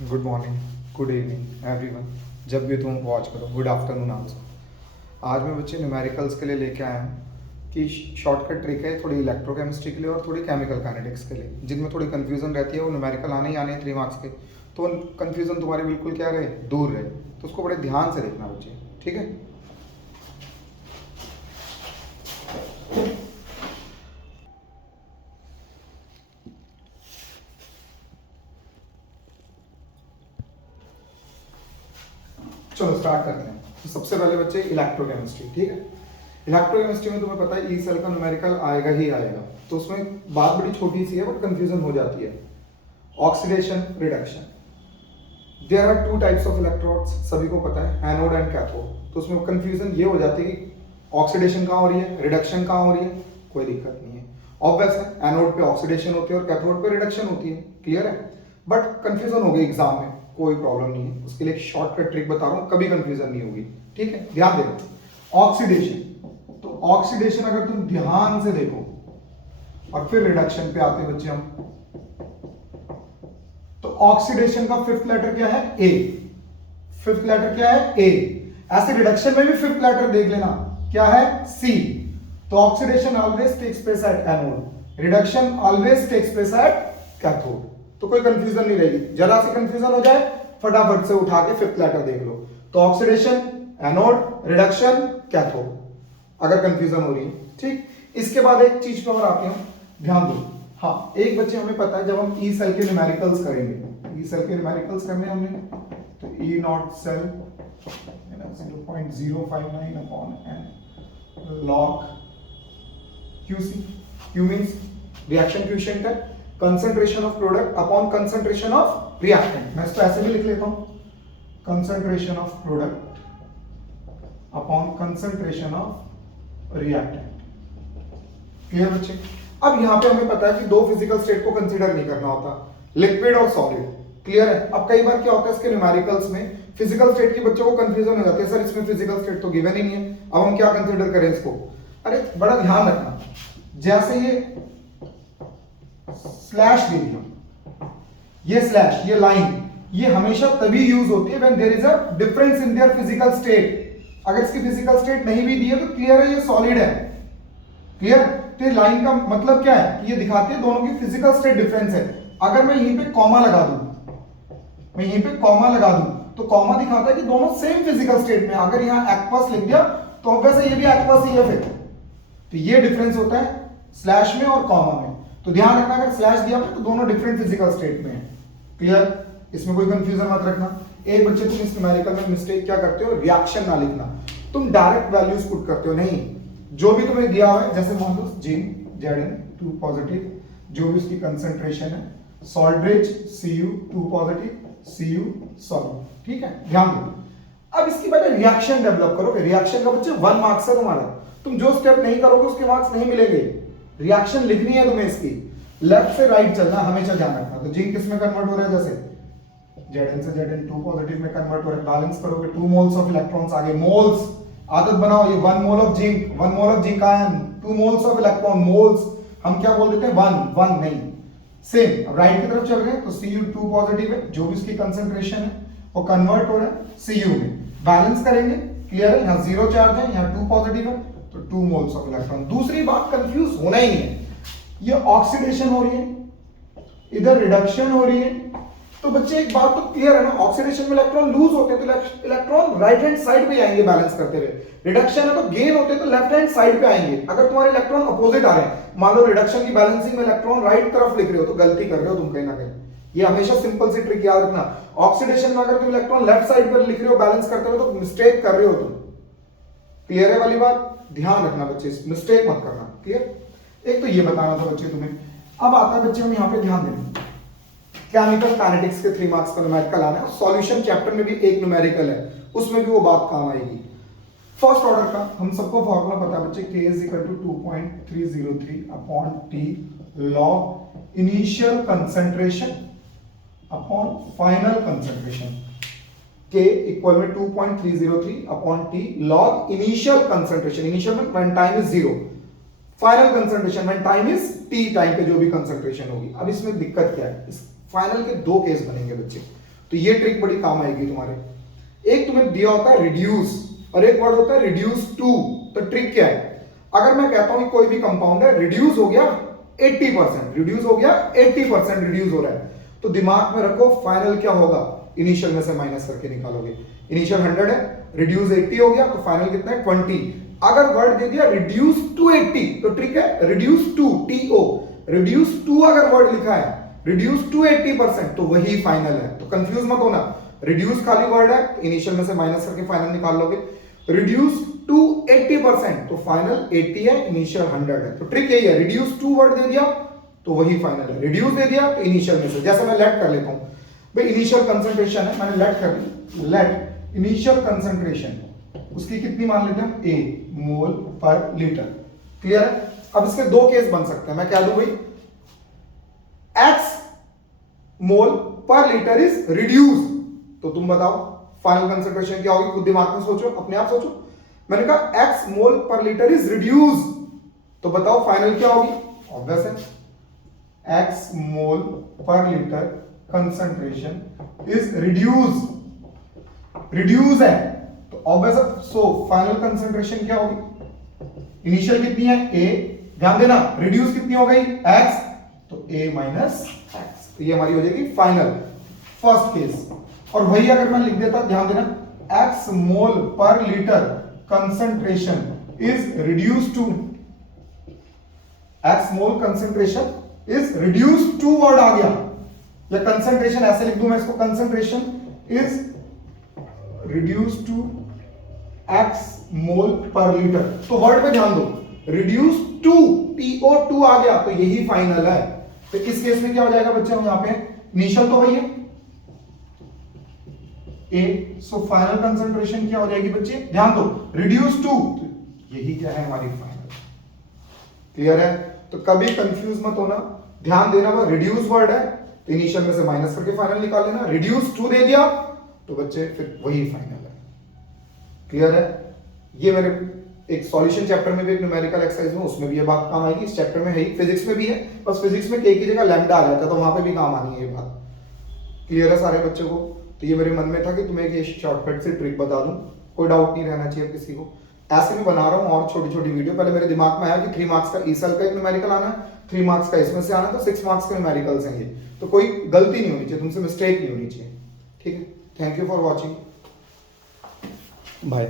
Good morning, good evening everyone. जब भी तुम वॉच करो, गुड आफ्टरनून आल्सो। आज मैं बच्चे न्यूमेरिकल्स के लिए लेके आया हूँ कि शॉर्टकट ट्रिक है थोड़ी इलेक्ट्रोकेमिस्ट्री के लिए और थोड़ी केमिकल काइनेटिक्स के लिए, जिनमें थोड़ी कन्फ्यूजन रहती है। वो न्यूमेरिकल आने ही आने 3 मार्क्स के, तो कन्फ्यूजन तुम्हारी बिल्कुल क्या रहे, दूर रहे। तो उसको बड़े ध्यान से देखना बच्चे, ठीक है। चलो स्टार्ट करते हैं। तो सबसे पहले बच्चे इलेक्ट्रोकेमिस्ट्री, ठीक है। इलेक्ट्रोकेमिस्ट्री में तुम्हें पता है ई सेल का न्यूमेरिकल आएगा ही आएगा। तो उसमें बात बड़ी छोटी सी है बट कंफ्यूजन हो जाती है। Oxidation, reduction. There are 2 types of electrodes, सभी को पता है, एनोड एंड कैथोड। तो उसमें कंफ्यूजन ये हो जाती है कि ऑक्सीडेशन कहाँ हो रही है, रिडक्शन कहाँ हो रही है। कोई दिक्कत नहीं है, ऑब्वियस है, एनोड पे ऑक्सीडेशन होती है और कैथोड पे रिडक्शन होती है। क्लियर है। बट कंफ्यूजन हो गई एग्जाम में, कोई प्रॉब्लम नहीं है। उसके लिए एक शॉर्टकट ट्रिक बता रहा हूं, कभी कंफ्यूजन नहीं होगी, ठीक है। ध्यान देना, ऑक्सीडेशन। तो ऑक्सीडेशन अगर तुम ध्यान से देखो और फिर रिडक्शन पे आते बच्चे हम, तो ऑक्सीडेशन का 5th लेटर क्या है, ए। 5th लेटर क्या है, ए। ऐसे रिडक्शन में भी 5th लेटर देख लेना, क्या है, सी। तो oxidation always takes place at anode, reduction always takes place at cathode. तो कोई कंफ्यूजन नहीं रहेगी। जरा सी कंफ्यूजन हो जाए फटाफट से उठा के 5th लेटर देख लो। तो ऑक्सीडेशन एनोड, रिडक्शन कैथोड, अगर कंफ्यूजन हो रही है, ठीक। इसके बाद एक चीज पर आती हूं, ध्यान दो। हाँ, एक बच्चे हमें पता है, जब हम ई सेल के न्यूमेरिकल्स करेंगे, ई सेल के न्यूमेरिकल्स करने हमने, तो E naught cell 0.059 upon n log QC. Q means reaction quotient है, concentration of product upon concentration of reactant. मैं इसको ऐसे भी लिख लेता हूं, concentration of product upon concentration of reactant. Clear बच्चे। अब यहां पे हमें पता है कि 2 फिजिकल स्टेट को कंसीडर नहीं करना होता, लिक्विड और सॉलिड। क्लियर है। अब कई बार क्या होता है, इसके न्यूमेरिकल्स में फिजिकल स्टेट की बच्चों को कंफ्यूजन हो जाती है, सर इसमें फिजिकल स्टेट तो गिवन ही नहीं है, अब हम क्या कंसीडर करें इसको। अरे बड़ा ध्यान रखना, जैसे ये स्लैश दे दिया, ये स्लैश, ये लाइन, ये हमेशा तभी यूज होती है when there is a difference in their physical state. अगर इसकी फिजिकल स्टेट नहीं भी दी है तो क्लियर है ये सॉलिड है। क्लियर। तो लाइन का मतलब क्या है, ये दिखाती है दोनों की फिजिकल स्टेट डिफरेंस है। अगर मैं यहीं पे कॉमा लगा दूं, मैं यहीं पे कॉमा लगा दूं, तो कॉमा दिखाता है कि दोनों सेम फिजिकल स्टेट में। अगर यहां एक्वस लिख दिया तो ऑब्वियस ये भी एक्वस ही है फिर। तो ये डिफरेंस होता है स्लैश में और कॉमा में। तो ध्यान रखना, अगर स्लैश दिया तो दोनों डिफरेंट फिजिकल स्टेट में है। क्लियर। इसमें कोई कंफ्यूजन मत रखना। एक बच्चे तुम इस न्यूमेरिकल में मिस्टेक क्या करते हो, रिएक्शन ना लिखना, तुम डायरेक्ट वैल्यूज पुट करते हो। नहीं, जो भी तुम्हें दिया हुआ है, जैसे मान लो जिंक Zn 2 पॉजिटिव, जो भी उसकी कंसंट्रेशन है, salt bridge Cu 2 positive, Cu salt, ठीक है। ध्यान दो। अब इसकी वजह रिएक्शन डेवलप करोगे। रिएक्शन का बच्चे 1 मार्क्स है तुम्हारा, तुम जो स्टेप नहीं करोगे उसके मार्क्स नहीं मिलेंगे। रिएक्शन लिखनी है तुम्हें इसकी, लेफ्ट से राइट चलना, हमेशा ध्यान रखना। तो जिंक किस में कन्वर्ट हो रहा है, जैसे Zn से Zn 2 पॉजिटिव में कन्वर्ट हो रहा है, बैलेंस करोगे 2 मोल्स ऑफ इलेक्ट्रॉन्स आगे, मोल्स आदत बनाओ, ये 1 mole of zinc, 1 mole of zinc ion, 2 moles of electron, moles हम क्या बोल देते हैं, 1 नहीं। सेम अब राइट की तरफ चल गए तो Cu 2 पॉजिटिव है, जो भी इसकी कंसंट्रेशन है वो कन्वर्ट हो रहा है Cu में, बैलेंस करेंगे। क्लियर है। यहाँ 0 चार्ज है, यहाँ 2 पॉजिटिव है, तो 2 मोल्स ऑफ इलेक्ट्रॉन। दूसरी बात, कंफ्यूज होना ही नहीं है, ये ऑक्सीडेशन हो रही है, इधर रिडक्शन हो रही है। तो बच्चे एक बात तो क्लियर है ना, ऑक्सीडेशन में इलेक्ट्रॉन लूज होते हैं तो इलेक्ट्रॉन राइट हैंड साइड पे आएंगे बैलेंस करते हुए, रिडक्शन है तो गेन होते हैं तो लेफ्ट हैंड साइड पे आएंगे। अगर तुम्हारे इलेक्ट्रॉन अपोजिट आ रहे हैं, मान लो रिडक्शन की बैलेंसिंग में इलेक्ट्रॉन राइट तरफ लिख रहे हो, तो गलती कर रहे हो तुम कहीं ना कहीं। ये हमेशा सिंपल सी ट्रिक याद रखना। ऑक्सीडेशन में अगर तुम इलेक्ट्रॉन लेफ्ट साइड पर लिख रहे हो बैलेंस करते हुए, तो मिस्टेक कर रहे हो तुम। क्लियर है वाली बात, ध्यान रखना बच्चे, मिस्टेक मत करना। क्लियर। एक तो ये बताना था बच्चे तुम्हें। अब आता है बच्चे, हम यहाँ पे ध्यान देंगे, केमिकल काइनेटिक्स के 3 मार्क्स का न्यूमेरिकल आना है। सॉल्यूशन चैप्टर में भी एक न्यूमेरिकल है, उसमें भी वो बात काम आएगी। फर्स्ट ऑर्डर का हम सबको फॉर्मूला पता है बच्चे, K is equal to 2.303 upon T log initial concentration upon final concentration. K equal में 2.303 upon T log initial concentration, initial में when time is 0, final concentration when time is T, time पे जो भी concentration होगी। अब इसमें दिक्कत क्या है, इस फाइनल के 2 केस बनेंगे बच्चे। तो ये ट्रिक बड़ी काम आएगी तुम्हारे। एक तुम्हें दिया होता है रिड्यूस और एक वर्ड होता है रिड्यूस टू। तो ट्रिक क्या है, अगर मैं कहता हूं कि कोई भी कंपाउंड है रिड्यूस हो गया 80%, रिड्यूस हो गया 80% रिड्यूस हो रहा है, तो दिमाग में रखो फाइनल क्या होगा, इनिशियल में से माइनस करके निकालोगे। इनिशियल 100 है, रिड्यूस 80 हो गया, तो फाइनल कितना है 20। अगर वर्ड दे दिया रिड्यूस टू 80, तो ट्रिक है reduce to TO, reduce to अगर वर्ड लिखा है रिड्यूस टू 80%, तो वही फाइनल है। तो कंफ्यूज मत होना, रिड्यूस खाली वर्ड है, इनिशियल में से माइनस करके फाइनल निकाल लोगे। रिड्यूस टू 80%, तो फाइनल 80 है, इनिशियल 100 है। तो ट्रिक यही है, रिड्यूस टू वर्ड दे दिया तो वही फाइनल है, रिड्यूस दे दिया तो इनिशियल में से। जैसे मैं लेट कर लेता हूं भाई, इनिशियल कंसंट्रेशन है, मैंने लेट कर ली, लेट इनिशियल कंसंट्रेशन उसकी कितनी मान लेते हैं, A mole per litre. Clear है। अब इसके दो केस बन सकते हैं, मैं क्या दूं भाई, X mole per litre is reduce, तो तुम बताओ फाइनल कंसंट्रेशन क्या होगी, खुद दिमाग में सोचो, अपने आप सोचो। मैंने कहा X mole per litre is reduce, तो बताओ फाइनल क्या होगी, ऑब्वियस है X mole per litre concentration is reduce, reduce है तो ऑब्वियस है, सो फाइनल कंसंट्रेशन क्या होगी, इनिशियल कितनी है A, ध्यान देना रिड्यूस कितनी हो गई X, तो A माइनस X, तो ये हमारी हो जाएगी फाइनल फर्स्ट केस। और वही अगर मैं लिख देता, ध्यान देना, X mole per litre concentration is reduce to, X mole concentration is reduce to word आ गया, या कंसंट्रेशन ऐसे लिख दूं मैं इसको, concentration is reduce to X mole per litre. तो वर्ड पे ध्यान दो, रिड्यूस टू TO2 आ गया, तो यही फाइनल है। तो इस केस में क्या हो जाएगा बच्चे, हम यहां पे इनिशियल तो वही है A, सो फाइनल कंसंट्रेशन क्या हो जाएगी बच्चे, ध्यान दो, रिड्यूस टू, तो यही क्या है हमारी फाइनल। क्लियर है। तो कभी कंफ्यूज मत होना, ध्यान देना, वो रिड्यूस वर्ड है तो इनिशियल में से माइनस करके फाइनल निकाल लेना, रिड्यूस टू दे दिया तो बच्चे फिर वही फाइनल है। क्लियर है। ये मेरे एक सॉल्यूशन चैप्टर में भी, एक न्यूमेरिकल एक्सरसाइज में, उसमें भी ये बात काम आएगी, इस चैप्टर में है ही, फिजिक्स में भी है, बस फिजिक्स में k की जगह लैम्डा आ जाता है, तो वहां पे भी काम आनी है ये बात। क्लियर है सारे बच्चों को। तो ये मेरे मन में था कि तुम्हें एक शॉर्टकट से ट्रिक बता दूं, कोई डाउट नहीं रहना चाहिए किसी को। ऐसे भी बना रहा हूँ और छोटी छोटी वीडियो, पहले मेरे दिमाग में आया कि 3 मार्क्स का ईसेल का एक न्यूमेरिकल आना है, 3 मार्क्स का इसमें से आना, तो 6 मार्क्स के न्यूमेरिकल्स हैं ये, तो कोई गलती नहीं होनी चाहिए तुमसे, मिस्टेक नहीं होनी चाहिए। ठीक है, thank you for watching, bye.